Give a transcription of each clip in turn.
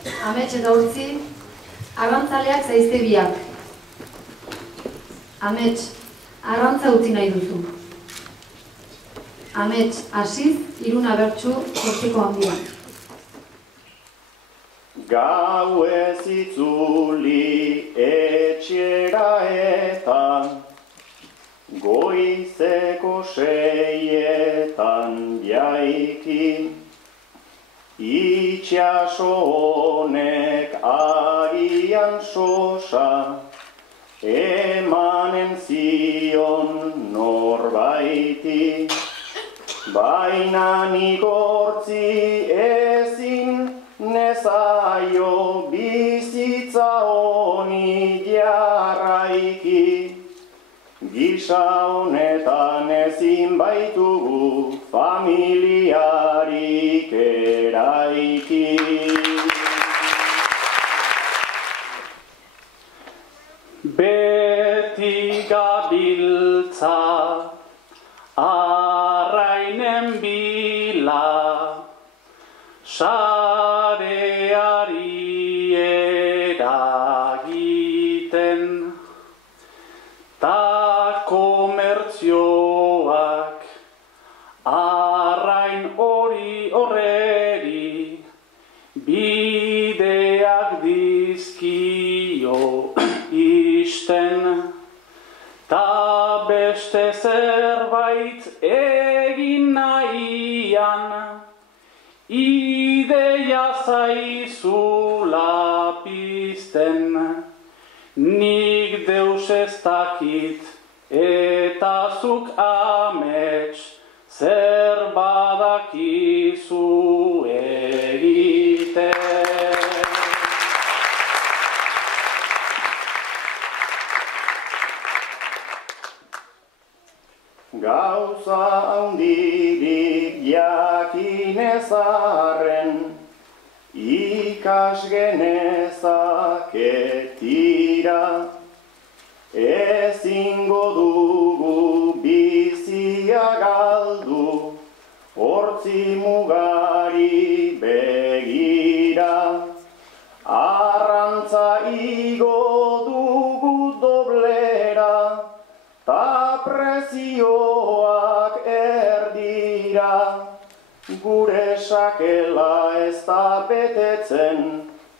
Amets eta Urtzi, arrantzaleak zaizte biak. Amets, arrantza utzi nahi duzu. Amets, hasiz, Iruna bertsu, Kortiko handia. Gau ez itzuli etxera eta goizeko 6etan jaiki, itxaso honek agian sosa emanen zion norbaiti, baina nik Hortzi ezin nezaio bizitza honi jarraiki, gisa honetan ezin baitugu familiarik eraiki. Beti gabiltza arrainen bila, sareari eragiten, ta komertzioak arrain horreri bideak dizkio isten, ta beste zerbait egin nahian, ideia zaizula pizten, nik deus ez dakit eta zuk amets zer badakizu egiten. Gauza handirik jakinezarren, ikas genezake tira, ezingo dugu bizia galdu, Hortzi mugari begira, arrantza igo dugu doblera, ta prezioak erdira, gure sakela ez da betetzen,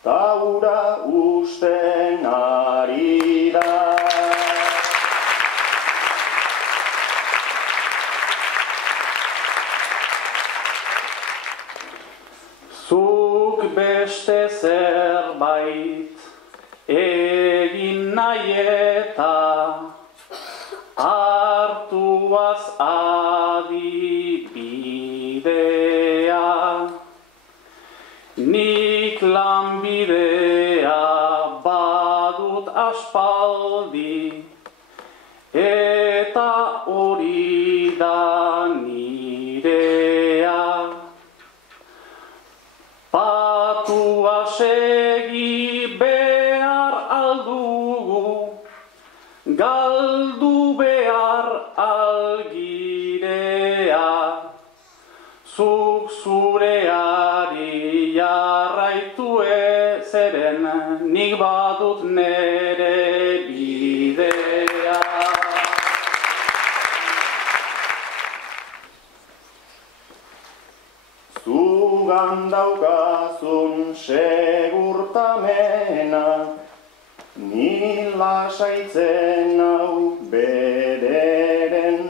ta ura usten ari da. Zuk beste zerbait egin nahi eta hartuaz adibidea, nik lanbidea badut aspaldi, eta hori da nirea. Patua segi behar aldugu, galdu behar algirea, zuk zureari jarraitu ezeren, nik badut nere bidea. Zugan daukazun segurtamena, ni lasaitzen hau bederen,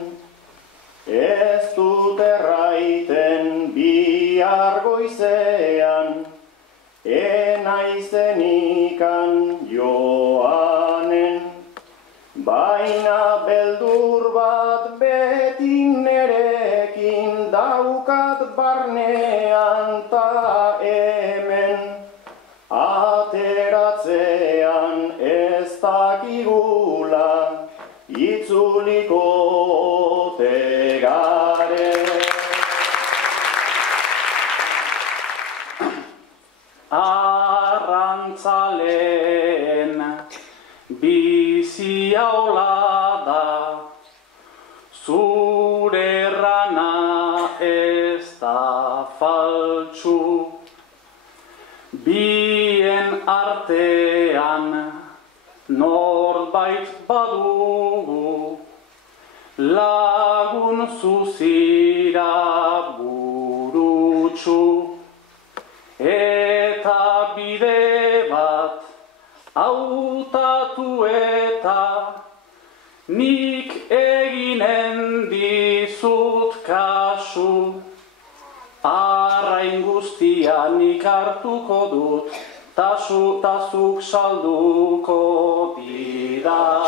ez dut erraiten bihar goizean, enaizenikan joanen, baina beldur bat beti nerekin daukat barnean ta hemen, ateratzean ez dakigula itzuliko tegare. Arrantzaleen bizia hola da, zure errana ez da faltsu, bi artean norbait badugu, lagun zuzira burutsu, eta bide bat hautatu eta nik eginen dizut kasu. Arrain guztia nik hartuko dut, tasuk salduko dira.